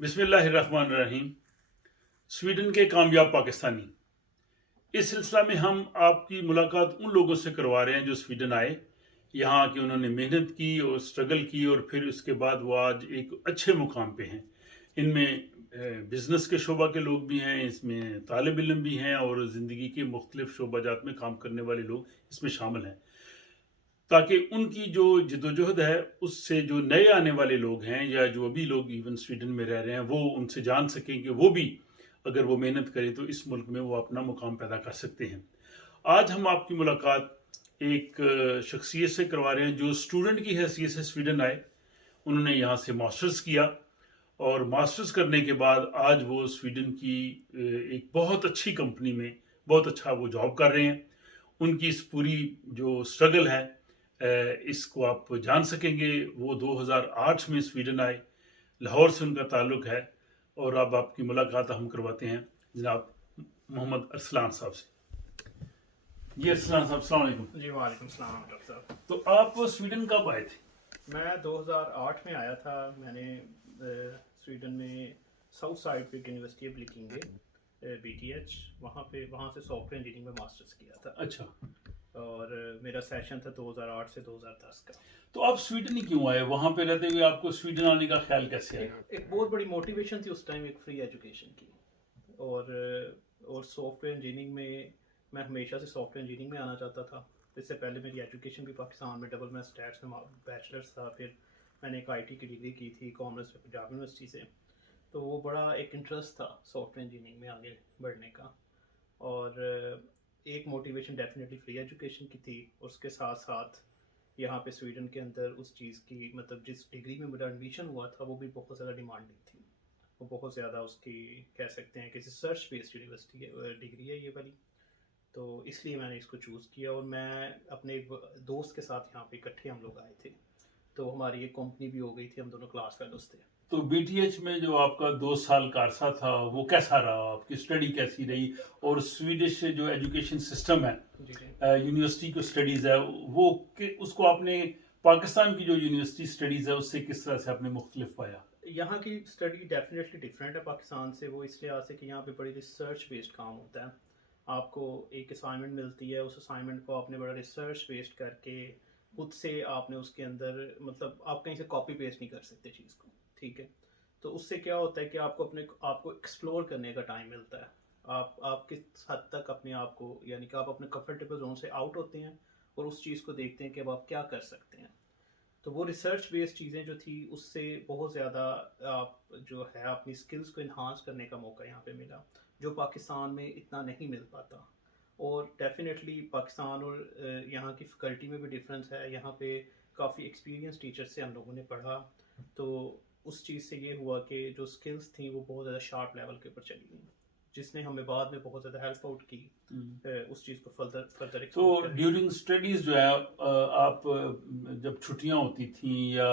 बिस्मिल्लाहिर्रहमानिर्रहीम। स्वीडन के कामयाब पाकिस्तानी, इस सिलसिला में हम आपकी मुलाकात उन लोगों से करवा रहे हैं जो स्वीडन आए, यहाँ की उन्होंने मेहनत की और स्ट्रगल की और फिर उसके बाद वो आज एक अच्छे मुकाम पे हैं। इनमें बिजनेस के शोबा के लोग भी हैं, इसमें तालिब इल्म भी हैं और ज़िंदगी के मुख्तलिफ शोबाजात में काम करने वाले लोग इसमें शामिल हैं, ताकि उनकी जो जदोजहद है उससे जो नए आने वाले लोग हैं या जो अभी लोग इवन स्वीडन में रह रहे हैं वो उनसे जान सकें कि वो भी अगर वो मेहनत करें तो इस मुल्क में वो अपना मुकाम पैदा कर सकते हैं। आज हम आपकी मुलाकात एक शख्सियत से करवा रहे हैं जो स्टूडेंट की हैसियत से स्वीडन आए। उन्होंने यहाँ से मास्टर्स किया और मास्टर्स करने के बाद आज वो स्वीडन की एक बहुत अच्छी कंपनी में बहुत अच्छा वो जॉब कर रहे हैं। उनकी इस पूरी जो स्ट्रगल है इसको आप जान सकेंगे। वो 2008 में स्वीडन आए, लाहौर से उनका ताल्लुक है और अब आपकी मुलाकात हम करवाते हैं जनाब मोहम्मद अरसलान साहब से। जी अरसलान साहब, अस्सलाम वालेकुम। जी वालेकुम सलाम डॉक्टर साहब। तो आप स्वीडन कब आए थे? मैं 2008 में आया था। मैंने स्वीडन में साउथ साइड पे यूनिवर्सिटी ऑफ ब्लिकिंगे BTH वहाँ से सॉफ्टवेयर इंजीनियरिंग में मास्टर्स किया था। अच्छा। और मेरा सेशन था 2008 से 2010 का। तो आप स्वीडन ही क्यों आए? वहाँ पे रहते हुए आपको स्वीडन आने का ख्याल कैसे आया? एक बहुत बड़ी मोटिवेशन थी उस टाइम, एक फ्री एजुकेशन की। और सॉफ्टवेयर इंजीनियरिंग में मैं हमेशा से सॉफ्टवेयर इंजीनियरिंग में आना चाहता था। इससे पहले मेरी एजुकेशन भी पाकिस्तान में डबल मैं स्टैट्स में बैचलर्स था। फिर मैंने एक IT की डिग्री की थी कॉमर्स पंजाब यूनिवर्सिटी से। तो वो बड़ा एक इंटरेस्ट था सॉफ्टवेयर इंजीनियरिंग में आगे बढ़ने का। और एक मोटिवेशन डेफिनेटली फ्री एजुकेशन की थी। उसके साथ साथ यहाँ पे स्वीडन के अंदर उस चीज़ की मतलब जिस डिग्री में मेरा एडमिशन हुआ था वो भी बहुत ज़्यादा डिमांडिंग थी। वो बहुत ज़्यादा उसकी कह सकते हैं कि रिसर्च बेस्ड यूनिवर्सिटी है, डिग्री है ये वाली। तो इसलिए मैंने इसको चूज़ किया और मैं अपने एक दोस्त के साथ यहाँ पे इकट्ठे हम लोग आए थे। तो हमारी एक कंपनी भी हो गई थी, हम दोनों क्लास फेलोज थे। तो BTH में जो आपका 2 साल का अरसा था वो कैसा रहा? आपकी स्टडी कैसी रही? और स्वीडिश जो एजुकेशन सिस्टम है, जी जी। यूनिवर्सिटी को स्टडीज है वो उसको आपने पाकिस्तान की जो यूनिवर्सिटी स्टडीज है उससे किस तरह से आपने मुख्तलिफ पाया? यहाँ की स्टडी डेफिनेटली डिफरेंट है पाकिस्तान से। वो इसलिए आ से कि यहाँ पे बड़ी रिसर्च बेस्ड काम होता है। आपको एक असाइनमेंट मिलती है, उस असाइनमेंट को आपने बड़ा रिसर्च बेस्ड करके खुद से आपने उसके अंदर मतलब आप कहीं से कॉपी पेस्ट नहीं कर सकते चीज़ को, ठीक है। तो उससे क्या होता है कि आपको एक्सप्लोर करने का टाइम मिलता है। आप किस हद तक अपने आप को यानी कि आप अपने कंफर्टेबल जोन से आउट होते हैं और उस चीज़ को देखते हैं कि अब आप क्या कर सकते हैं। तो वो रिसर्च बेस्ड चीज़ें जो थी उससे बहुत ज़्यादा आप जो है अपनी स्किल्स को इन्हांस करने का मौका यहाँ पे मिला, जो पाकिस्तान में इतना नहीं मिल पाता। और डेफिनेटली पाकिस्तान और यहाँ की फैकल्टी में भी डिफरेंस है। यहाँ पे काफ़ी एक्सपीरियंस टीचर से हम लोगों ने पढ़ा। तो उस चीज़ से ये हुआ कि जो स्किल्स थी वो बहुत ज़्यादा शार्प लेवल के ऊपर चली गई, जिसने हमें बाद में बहुत ज़्यादा हेल्प आउट की उस चीज़ को फर्दर तो एक्सप्लोर ड्यूरिंग स्टडीज जो है आप जब छुट्टियां होती थी या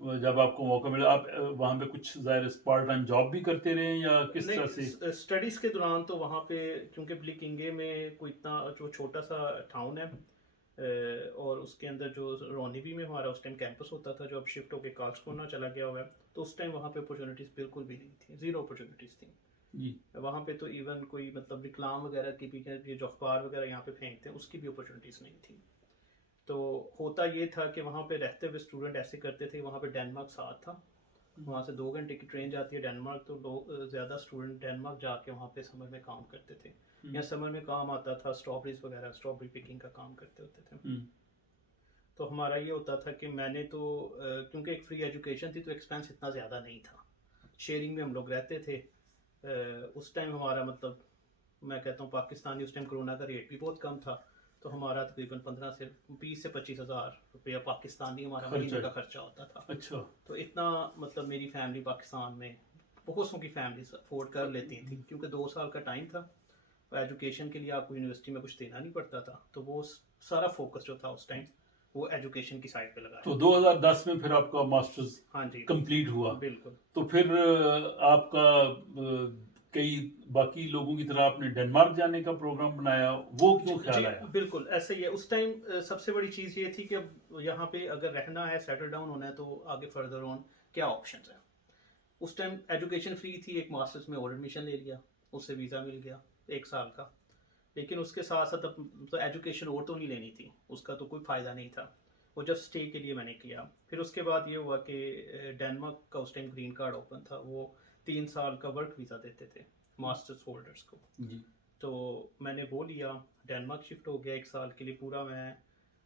जब आपको मौका मिला आप वहाँ पे कुछ ज़ाहिर पार्ट टाइम जॉब भी करते रहे या किस तरह से? स्टडीज़ के दौरान तो वहाँ पे क्योंकि ब्लिकिंगे में कोई इतना जो छोटा सा टाउन है और उसके अंदर जो रोनीवी में हमारा उस टाइम कैंपस होता था जो अब शिफ्ट होकर कार्लस्क्रोना चला गया हुआ है। तो उस टाइम वहाँ पे अपॉर्चुनिटीज़ बिल्कुल भी नहीं थी, ज़ीरो अपॉर्चुनिटीज़ थी जी। वहाँ पे। तो इवन कोई मतलब रिक्लाम वगैरह की भी ये जो अखबार वगैरह यहाँ पे फेंकते हैं उसकी भी अपॉर्चुनिटीज़ नहीं थी। तो होता ये था कि वहाँ पे रहते हुए स्टूडेंट ऐसे करते थे। वहाँ पे डेनमार्क साथ था, वहाँ से 2 घंटे की ट्रेन जाती है डेनमार्क। तो लोग ज़्यादा स्टूडेंट डेनमार्क जाके वहाँ पे समर में काम करते थे। या समर में काम आता था स्ट्रॉबेरीज वगैरह, स्ट्रॉबेरी पिकिंग का काम करते होते थे। तो हमारा ये होता था कि मैंने तो क्योंकि एक फ्री एजुकेशन थी तो एक्सपेंस इतना ज़्यादा नहीं था। शेयरिंग में हम लोग रहते थे। उस टाइम हमारा मतलब मैं कहता हूँ पाकिस्तानी उस टाइम कोरोना का रेट भी बहुत कम था। तो हमारा तकरीबन 15 से 20 से 25 हज़ार रुपया पाकिस्तानी हमारा महीने का खर्चा होता था। अच्छा। तो इतना मतलब मेरी फैमिली पाकिस्तान में बहुत सौ की फैमिली अफोर्ड कर लेती थी क्योंकि 2 साल का टाइम था। एजुकेशन के लिए आपको यूनिवर्सिटी में कुछ देना नहीं पड़ता था। तो वो सारा फोकस जो था उस टाइम वो एजुकेशन की साइड पे लगाया। तो 2010 में फिर आपका मास्टर्स हाँ जी कंप्लीट हुआ। बिल्कुल। तो फिर आपका कई बाकी लोगों की तरह आपने डेनमार्क जाने का प्रोग्राम बनाया, वो क्यों ख्याल आया? बिल्कुल ऐसे ही है। उस टाइम सबसे बड़ी चीज़ ये थी कि अब यहाँ पे अगर रहना है, सेटल डाउन होना है तो आगे फर्दर ऑन क्या ऑप्शंस हैं। उस टाइम एजुकेशन फ्री थी, एक मास्टर्स में और एडमिशन ले लिया, उससे वीज़ा मिल गया 1 साल का। लेकिन उसके साथ साथ अब तो एजुकेशन और तो नहीं लेनी थी, उसका तो कोई फ़ायदा नहीं था, वो जस्ट स्टे के लिए मैंने किया। फिर उसके बाद ये हुआ कि डेनमार्क का उस टाइम ग्रीन कार्ड ओपन था, वो 3 साल का वर्क वीज़ा देते थे मास्टर्स होल्डर्स को जी। तो मैंने वो लिया, डेनमार्क शिफ्ट हो गया 1 साल के लिए पूरा। मैं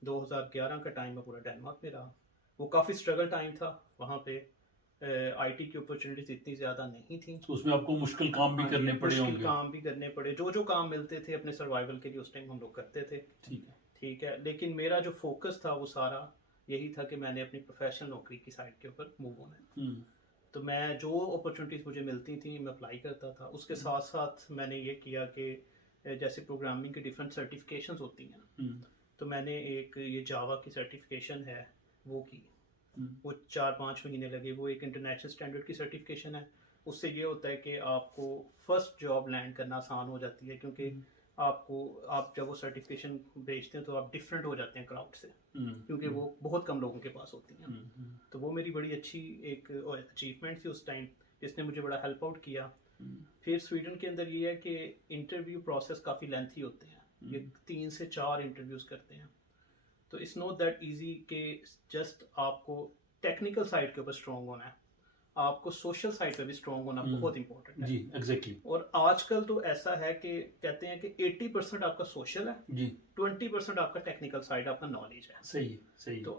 2011 का टाइम में पूरा डेनमार्क में रहा। वो काफ़ी स्ट्रगल टाइम था वहाँ पे, आईटी की अपॉर्चुनिटीज इतनी ज़्यादा नहीं थी। तो उसमें आपको मुश्किल काम भी हाँ करने जी, पड़े मुश्किल होंगे। काम भी करने पड़े, जो जो काम मिलते थे अपने सर्वाइवल के लिए उस टाइम हम लोग करते थे। ठीक है। ठीक है, लेकिन मेरा जो फोकस था वो सारा यही था कि मैंने अपनी प्रोफेशनल नौकरी की साइड के ऊपर मूव होना है। हम्म। तो मैं जो अपॉर्चुनिटीज़ मुझे मिलती थी मैं अप्लाई करता था। उसके साथ साथ मैंने ये किया कि जैसे प्रोग्रामिंग की डिफरेंट सर्टिफिकेशंस होती हैं, हम्म। तो मैंने एक ये जावा की सर्टिफिकेशन है वो की। हम्म। वो 4-5 महीने लगे। वो एक इंटरनेशनल स्टैंडर्ड की सर्टिफिकेशन है। उससे ये होता है कि आपको फर्स्ट जॉब लैंड करना आसान हो जाती है, क्योंकि आप जब वो सर्टिफिकेशन भेजते हैं तो आप डिफरेंट हो जाते हैं क्राउड से, क्योंकि वो बहुत कम लोगों के पास होती हैं। तो वो मेरी बड़ी अच्छी एक अचीवमेंट थी उस टाइम, जिसने मुझे बड़ा हेल्प आउट किया। फिर स्वीडन के अंदर ये है कि इंटरव्यू प्रोसेस काफ़ी लेंथी होते हैं, ये 3 से 4 इंटरव्यूज करते हैं। तो इट्स नॉट दैट इजी कि जस्ट आपको टेक्निकल साइड के ऊपर स्ट्रॉन्ग होना है, आपको सोशल साइड पे भी स्ट्रॉन्ग होना बहुत इंपॉर्टेंट है। जी, एग्जैक्टली। और आजकल तो ऐसा है कि कहते हैं कि 80% आपका सोशल है जी। 20% आपका टेक्निकल साइड, आपका नॉलेज है। सही है, सही है। तो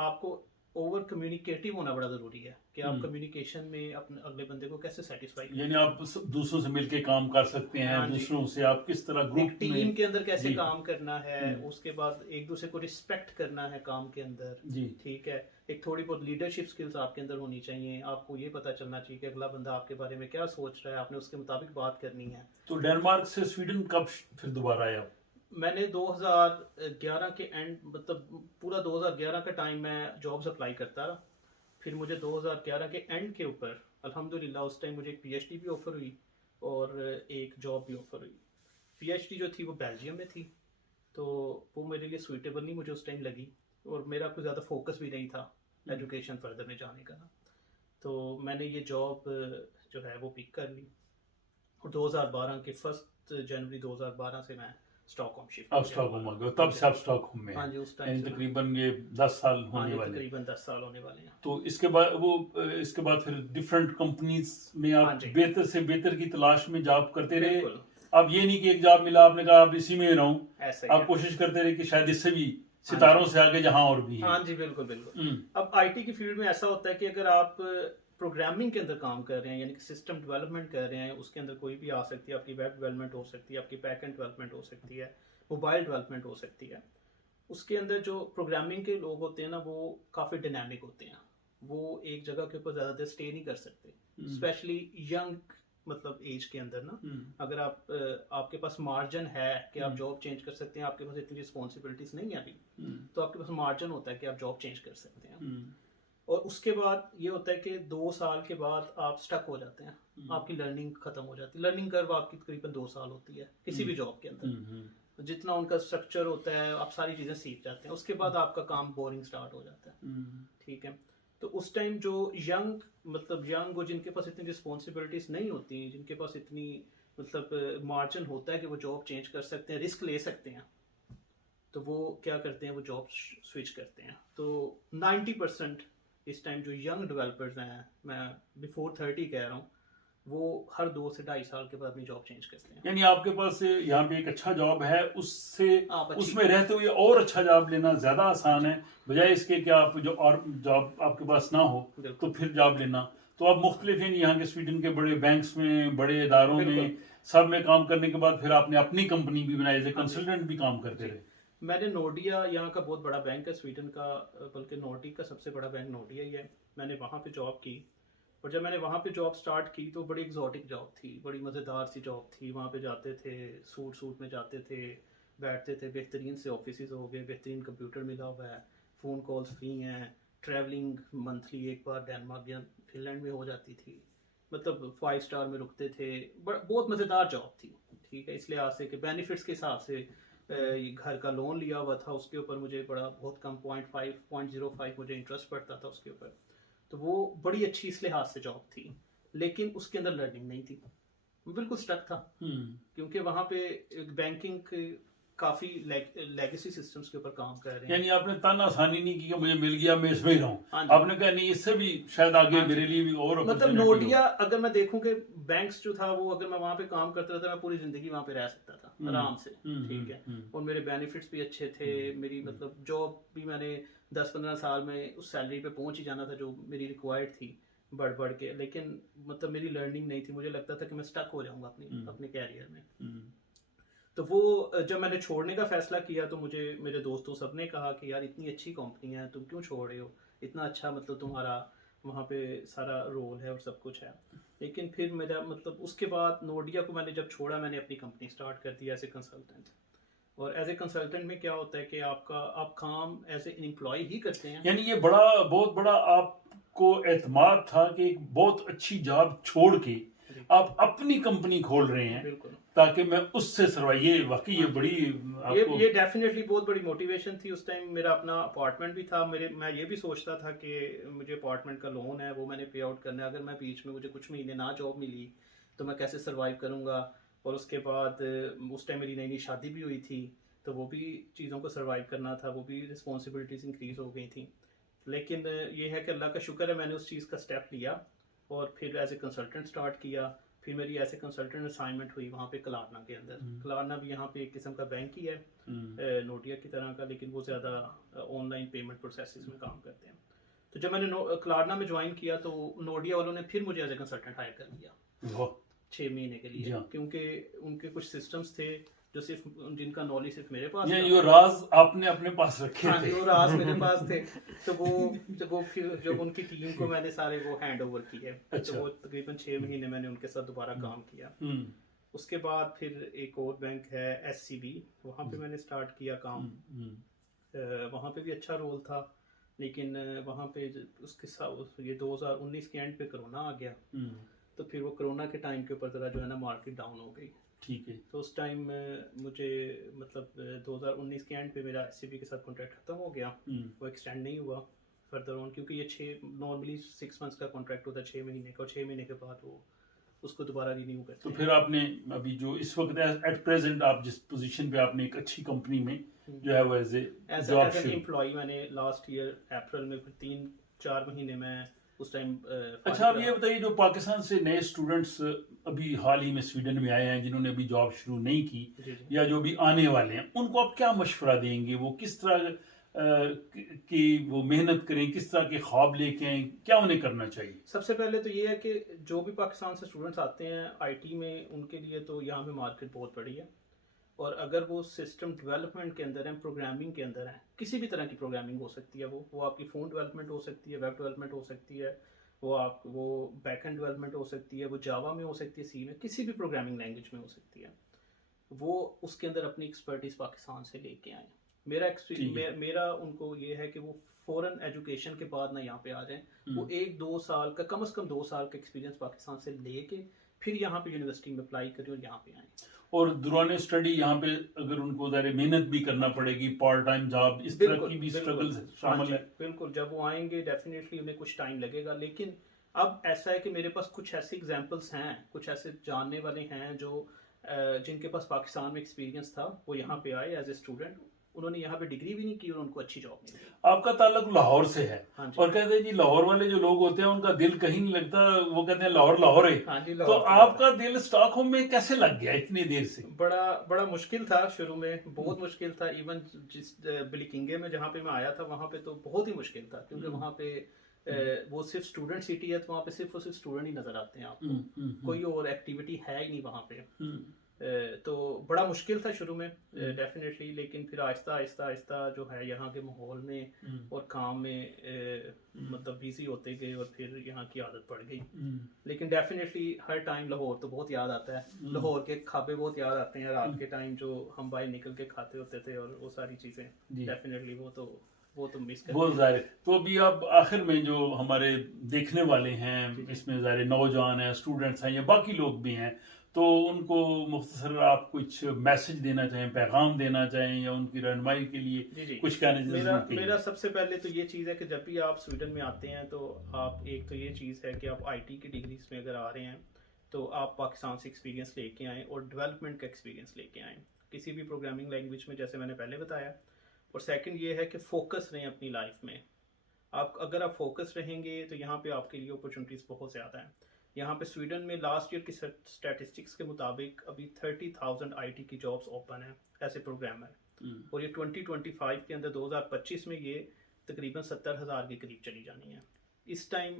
आपको ओवर कम्युनिकेटिव होना बड़ा ज़रूरी है कि आप कम्युनिकेशन में अपने अगले बंदे को कैसे सेटिस्फाई करें। यानी आप दूसरों से मिलके काम कर सकते हैं, हाँ जी। दूसरों से आप किस तरह ग्रुप एक टीम के अंदर कैसे जी। काम करना है, उसके बाद एक दूसरे को रिस्पेक्ट करना है काम के अंदर। जी। ठीक है, एक थोड़ी बहुत लीडरशिप स्किल्स आपके अंदर होनी चाहिए। आपको ये पता चलना चाहिए कि अगला बंदा आपके बारे में क्या सोच रहा है, आपने उसके मुताबिक बात करनी है। तो डेनमार्क से स्वीडन कब फिर दोबारा आए आप? मैंने 2011 के एंड, मतलब पूरा 2011 का टाइम मैं जॉब्स अप्लाई करता रहा। फिर मुझे 2011 के एंड के ऊपर अल्हम्दुलिल्लाह उस टाइम मुझे एक पीएचडी भी ऑफर हुई और एक जॉब भी ऑफर हुई। पीएचडी जो थी वो बेल्जियम में थी, तो वो मेरे लिए सूटेबल नहीं मुझे उस टाइम लगी, और मेरा कोई ज़्यादा फोकस भी नहीं था एजुकेशन फर्दर में जाने का ना। तो मैंने ये जॉब जो है वो पिक कर ली, और 2012 के 1 जनवरी 2012 से मैं स्टॉकहोम शिफ्ट अब स्टॉकहोम आ गए, तब से आप स्टॉकहोम में हाँ हैं। जी, उस टाइम यानी से तकरीबन ये 10 साल हाँ होने जी, वाले हैं। तकरीबन 10 साल होने वाले हैं। तो इसके बाद फिर डिफरेंट कंपनीज में हाँ आप जी। बेहतर से बेहतर की तलाश में जॉब करते रहे। बिल्कुल, अब ये नहीं कि एक जॉब मिला आपने कहा आप इसी में रहूं, ऐसा ही आप है। कोशिश करते रहे कि शायद इससे भी हाँ सितारों से आगे जहां और भी हाँ हैं। जी, बिल्कुल बिल्कुल। अब आईटी की फील्ड में ऐसा होता है कि अगर आप प्रोग्रामिंग के अंदर काम कर रहे हैं, यानी कि सिस्टम डेवलपमेंट कर रहे हैं, उसके अंदर कोई भी आ सकती है। आपकी वेब डेवलपमेंट हो सकती है, आपकी बैक एंड डेवलपमेंट हो सकती है, मोबाइल डेवलपमेंट हो सकती है। उसके अंदर जो प्रोग्रामिंग के लोग होते हैं ना, वो काफ़ी डायनामिक होते हैं, वो एक जगह के ऊपर ज़्यादा देर स्टे नहीं कर सकते, स्पेशली यंग मतलब एज के अंदर ना। अगर आपके पास मार्जिन है कि आप जॉब चेंज कर सकते हैं, आपके पास इतनी रिस्पॉन्सिबिलिटीज नहीं है अभी, तो आपके पास मार्जिन होता है कि आप जॉब चेंज कर सकते हैं। और उसके बाद ये होता है कि 2 साल के बाद आप स्टक हो जाते हैं, आपकी लर्निंग खत्म हो जाती है। लर्निंग कर्व आपकी तकरीबन 2 साल होती है किसी भी जॉब के अंदर। जितना उनका स्ट्रक्चर होता है आप सारी चीज़ें सीख जाते हैं, उसके बाद आपका काम बोरिंग स्टार्ट हो जाता है। ठीक है, तो उस टाइम जो यंग हो, जिनके पास इतनी रिस्पॉन्सिबिलिटीज नहीं होती, जिनके पास इतनी मतलब मार्जिन होता है कि वो जॉब चेंज कर सकते हैं, रिस्क ले सकते हैं, तो वो क्या करते हैं, वो जॉब स्विच करते हैं। तो 90% इस टाइम जो यंग डेवलपर्स हैं, मैं बिफोर 30 कह रहा हूँ, वो हर 2 से 2.5 साल के बाद अपनी जॉब चेंज करते हैं। यानी आपके पास यहाँ पे एक अच्छा जॉब है, उससे आप उसमें रहते हुए और अच्छा जॉब लेना ज्यादा आसान है, बजाय इसके कि आप जो और जॉब आपके पास ना हो तो फिर जॉब लेना। तो आप मुख्तलिफ हैं यहाँ के स्वीडन के बड़े बैंक्स में, बड़े इदारों में, सब में काम करने के बाद फिर आपने अपनी कंपनी भी बनाई, एज ए कंसल्टेंट भी काम करते रहे। मैंने नोर्डिया, यहाँ का बहुत बड़ा बैंक है स्वीडन का, बल्कि नॉर्डिक का सबसे बड़ा बैंक नोर्डिया ही है, मैंने वहाँ पे जॉब की। और जब मैंने वहाँ पे जॉब स्टार्ट की तो बड़ी एग्जॉटिक जॉब थी, बड़ी मज़ेदार सी जॉब थी। वहाँ पे जाते थे, सूट में जाते थे, बैठते थे, बेहतरीन से ऑफिस हो गए, बेहतरीन कंप्यूटर मिला हुआ है, फ़ोन कॉल्स फ्री हैं, ट्रैवलिंग मंथली एक बार डेनमार्क या फिनलैंड में हो जाती थी, मतलब 5 स्टार में रुकते थे। बहुत मज़ेदार जॉब थी। ठीक है, इस लिहाज से कि बेनिफिट्स के हिसाब से घर का लोन लिया हुआ था, उसके ऊपर मुझे बड़ा बहुत कम 0.05 मुझे इंटरेस्ट पड़ता था उसके ऊपर। तो वो बड़ी अच्छी इस लिहाज से जॉब थी, लेकिन उसके अंदर लर्निंग नहीं थी, बिल्कुल स्टक था। क्योंकि वहाँ पे बैंकिंग काफी लेगेसी सिस्टम्स के ऊपर काम कर रहे हैं। यानी आपने तानाशानी नहीं की कि मुझे मिल गया मैं इसमें ही रहूं, हाँ जी। आपने कहा नहीं इससे भी शायद आगे हाँ जी। मेरे लिए भी और मतलब opportunity हो। नोडिया अगर मैं देखूं कि बैंक्स जो था वो अगर मैं वहाँ पे काम करता रहता मैं पूरी जिंदगी वहाँ पे रह सकता था आराम से, ठीक है। और मेरे बेनिफिट्स भी अच्छे थे, मेरी मतलब जॉब भी मैंने 10-15 साल में उस सैलरी पे पहुंच ही जाना था जो मेरी रिक्वायर्ड थी बढ़ बढ़ के, लेकिन मतलब मेरी लर्निंग नहीं थी। मुझे लगता था कि मैं स्टक हो जाऊंगा अपने कैरियर में। तो वो जब मैंने छोड़ने का फैसला किया तो मुझे मेरे दोस्तों सब ने कहा कि यार इतनी अच्छी कंपनी है, तुम क्यों छोड़ रहे हो, इतना अच्छा मतलब तुम्हारा वहाँ पे सारा रोल है और सब कुछ है। लेकिन फिर मेरा मतलब उसके बाद नोडिया को मैंने जब छोड़ा, मैंने अपनी कंपनी स्टार्ट कर दी एज ए कंसल्टेंट। और एज ए कंसल्टेंट में क्या होता है कि आप काम एज ए एम्प्लॉय ही करते हैं। यानी ये बहुत बड़ा आपको एतमाद था कि एक बहुत अच्छी जॉब छोड़ के आप अपनी कंपनी खोल रहे हैं, बिल्कुल, ताकि मैं उससे सर्वाइव। ये वाकई ये बड़ी आपको ये डेफिनेटली बहुत बड़ी मोटिवेशन थी। उस टाइम मेरा अपना अपार्टमेंट भी था, मैं ये भी सोचता था कि मुझे अपार्टमेंट का लोन है वो मैंने पे आउट करना है, अगर मैं बीच में मुझे कुछ महीने ना जॉब मिली तो मैं कैसे सर्वाइव करूँगा। और उसके बाद उस टाइम मेरी नई नई शादी भी हुई थी, तो वो भी चीज़ों को सर्वाइव करना था, वो भी रिस्पॉन्सिबिलिटीज़ इंक्रीज हो गई थी। लेकिन ये है कि अल्लाह का शुक्र है मैंने उस चीज़ का स्टेप लिया और फिर एज ए कंसल्टेंट स्टार्ट किया। फिर मेरी ऐसे कंसल्टेंट असाइनमेंट हुई वहाँ पे कलारना के अंदर। कलारना भी यहाँ पे एक किस्म का बैंक ही है नोडिया की तरह का, लेकिन वो ज़्यादा ऑनलाइन पेमेंट प्रोसेसेस में काम करते हैं। तो जब मैंने कलारना में ज्वाइन किया तो नोडिया वालों ने फिर मुझे एज ए कंसल्टेंट हायर कर लिया 6 महीने के लिए, क्योंकि उनके कुछ सिस्टम्स थे जो सिर्फ जिनका नॉलेज सिर्फ मेरे पास था। ये राज आपने अपने पास रखे हाँ, थे। वो राज मेरे पास थे। तो वो फिर जब उनकी टीम को मैंने सारे वो हैंड ओवर किए, अच्छा। तो वो तकरीबन 6 महीने मैंने उनके साथ दोबारा काम किया। उसके बाद फिर एक और बैंक है SCB, वहाँ पे मैंने स्टार्ट किया काम। वहाँ पे भी अच्छा रोल था, लेकिन वहाँ पे उसके साथ ये 2019 के एंड पे कोरोना आ गया। तो फिर वो कोरोना के टाइम के ऊपर ज़रा जो है ना मार्केट डाउन हो गई। ठीक है। तो उस टाइम मुझे मतलब 2019 के एंड पे मेरा SCB के साथ कॉन्ट्रैक्ट ख़त्म हो गया। वो एक्सटेंड नहीं हुआ फर्दर ऑन, क्योंकि ये नॉर्मली 6 मंथ्स का कॉन्ट्रैक्ट होता है, 6 महीने का, और 6 महीने के बाद वो उसको दोबारा रिन्यू करते तो हैं। फिर आपने अभी जो इस वक्त एट प्रेजेंट आप जिस पोजीशन पे, आपने एक अच्छी कंपनी में जो है वो एज एन एम्प्लॉय मैंने लास्ट ईयर अप्रैल में 3-4 महीने में उस टाइम। अच्छा, अब ये बताइए जो पाकिस्तान से नए स्टूडेंट्स अभी हाल ही में स्वीडन में आए हैं, जिन्होंने अभी जॉब शुरू नहीं की या जो भी आने वाले हैं, उनको आप क्या मशवरा देंगे? वो किस तरह की वो मेहनत करें, किस तरह के ख्वाब लेके आए, क्या उन्हें करना चाहिए? सबसे पहले तो ये है कि जो भी पाकिस्तान से स्टूडेंट्स आते हैं IT में, उनके लिए तो यहाँ पे मार्केट बहुत बड़ी है। और अगर वो सिस्टम डेवलपमेंट के अंदर हैं, प्रोग्रामिंग के अंदर हैं, किसी भी तरह की प्रोग्रामिंग हो सकती है, वो आपकी फ़ोन डेवलपमेंट हो सकती है, वेब डेवलपमेंट हो सकती है, वो बैकएंड डेवलपमेंट हो सकती है, वो जावा में हो सकती है, C में, किसी भी प्रोग्रामिंग लैंग्वेज में हो सकती है। वो उसके अंदर अपनी एक्सपर्टीज पाकिस्तान से लेके आए। मेरा उनको ये है कि वो फॉरेन एजुकेशन के बाद ना यहाँ पे आ जाएं, वो 1-2 साल का, कम से कम 2 साल का एक्सपीरियंस पाकिस्तान से लेके फिर यहाँ पे यूनिवर्सिटी में अप्लाई करें और यहाँ पे आए। और दौरान स्टडी यहाँ पे अगर उनको ज़रा मेहनत भी करना पड़ेगी, पार्ट टाइम जॉब, इस तरह की भी स्ट्रगल शामिल है। बिल्कुल, जब वो आएंगे डेफिनेटली उन्हें कुछ टाइम लगेगा, लेकिन अब ऐसा है कि मेरे पास कुछ ऐसे एग्जांपल्स हैं, कुछ ऐसे जानने वाले हैं जो जिनके पास पाकिस्तान में एक्सपीरियंस था, वो यहाँ पे आए एज ए स्टूडेंट, उन्होंने यहाँ पे डिग्री भी नहीं की और उनको अच्छी जॉब मिली। आपका ताल्लुक लाहौर से है। हाँ और कहते हैं जी लाहौर वाले जो लोग होते हैं उनका दिल कहीं नहीं लगता, वो कहते हैं लाहौर लाहौर है। हाँ जी, तो आपका दिल स्टॉकहोम में कैसे लग गया इतनी देर से? बड़ा मुश्किल था शुरू में, बहुत मुश्किल था। इवन जिस बिलिकिंगे में जहाँ पे मैं आया था वहाँ पे तो बहुत ही मुश्किल था, क्योंकि वहाँ पे वो सिर्फ स्टूडेंट सिटी है, तो वहाँ पे सिर्फ स्टूडेंट ही नजर आते हैं आपको, कोई और एक्टिविटी है ही नहीं वहाँ पे। तो बड़ा मुश्किल था शुरू में डेफिनेटली, लेकिन फिर आहिस्ता आहिस्ता जो है यहाँ के माहौल में और काम में मतलब बिजी होते गए और फिर यहाँ की आदत पड़ गई। लेकिन डेफिनेटली हर टाइम लाहौर तो बहुत याद आता है, लाहौर के खाबे बहुत याद आते हैं, रात के टाइम जो हम बाहर निकल के खाते होते थे और वो सारी चीज़ें डेफिनेटली वो तो मिस कर बहुत ज़ाहिर। तो अभी आप आखिर में जो हमारे देखने वाले हैं, इसमें ज़ाहिर नौजवान हैं, स्टूडेंट्स हैं या बाकी लोग भी हैं, तो उनको मुख्तसर आप कुछ मैसेज देना चाहें, पैगाम देना चाहें, या उनकी रहनुमाई के लिए जी जी कुछ कहने की मेरा जरूरत है? मेरा सबसे पहले तो ये चीज़ है कि जब भी आप स्वीडन में आते हैं तो आप एक तो ये चीज़ है कि आप आईटी की डिग्रीज में अगर आ रहे हैं तो आप पाकिस्तान से एक्सपीरियंस लेके आएँ और डेवलपमेंट का एक्सपीरियंस लेके आएँ किसी भी प्रोग्रामिंग लैंग्वेज में, जैसे मैंने पहले बताया। और सेकंड ये है कि फोकस रहें अपनी लाइफ में। आप अगर आप फोकस रहेंगे तो यहाँ पे आपके लिए अपॉर्चुनिटीज़ बहुत ज़्यादा हैं। यहाँ पे स्वीडन में लास्ट ईयर की स्टैटिस्टिक्स के मुताबिक अभी 30,000 आईटी की जॉब्स ओपन हैं एज ए प्रोग्रामर। और ये 2025 के अंदर 2025 में ये तकरीबन 70,000 के करीब चली जानी है। इस टाइम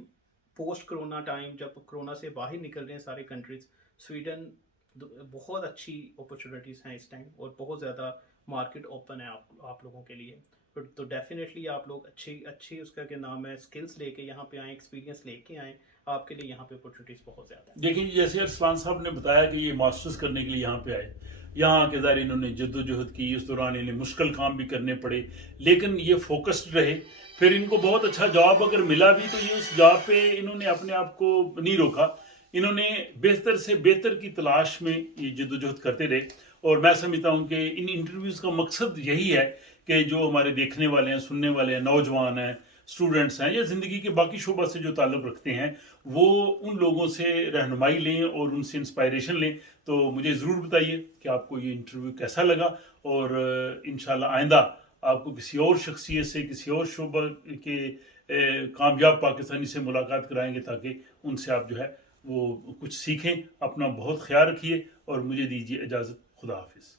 पोस्ट कोरोना टाइम, जब कोरोना से बाहर निकल रहे हैं सारे कंट्रीज, स्वीडन बहुत अच्छी अपॉर्चुनिटीज़ हैं इस टाइम और बहुत ज़्यादा मार्केट ओपन है आप लोगों के लिए। तो डेफिनेटली आप लोग अच्छी उसका क्या नाम है स्किल्स लेके यहाँ पे आएँ, एक्सपीरियंस लेके आएँ, आपके लिए यहाँ पे अपॉर्चुनिटीज़ बहुत ज़्यादा है। देखिए, जैसे अरसलान साहब ने बताया कि ये मास्टर्स करने के लिए यहाँ पे आए, यहाँ के ज़ाहिर इन्होंने जद्दोजहद की, इस दौरान इन्हें मुश्किल काम भी करने पड़े, लेकिन ये फोकस्ड रहे। फिर इनको बहुत अच्छा जॉब अगर मिला भी तो ये उस जॉब पे इन्होंने अपने आप को नहीं रोका, इन्होंने बेहतर से बेहतर की तलाश में ये जद्दोजहद करते रहे। और मैं समझता हूँ कि इन इंटरव्यूज़ का मकसद यही है कि जो हमारे देखने वाले हैं, सुनने वाले हैं, नौजवान हैं, स्टूडेंट्स हैं, या ज़िंदगी के बाकी शोबा से जो ताल्लुक़ रखते हैं, वो उन लोगों से रहनुमाई लें और उनसे इंस्पायरेशन लें। तो मुझे ज़रूर बताइए कि आपको ये इंटरव्यू कैसा लगा, और इंशाल्लाह आइंदा आपको किसी और शख्सियत से, किसी और शोबा के कामयाब पाकिस्तानी से मुलाकात कराएंगे, ताकि उनसे आप जो है वो कुछ सीखें। अपना बहुत ख्याल रखिए और मुझे दीजिए इजाज़त। खुदा हाफिज़।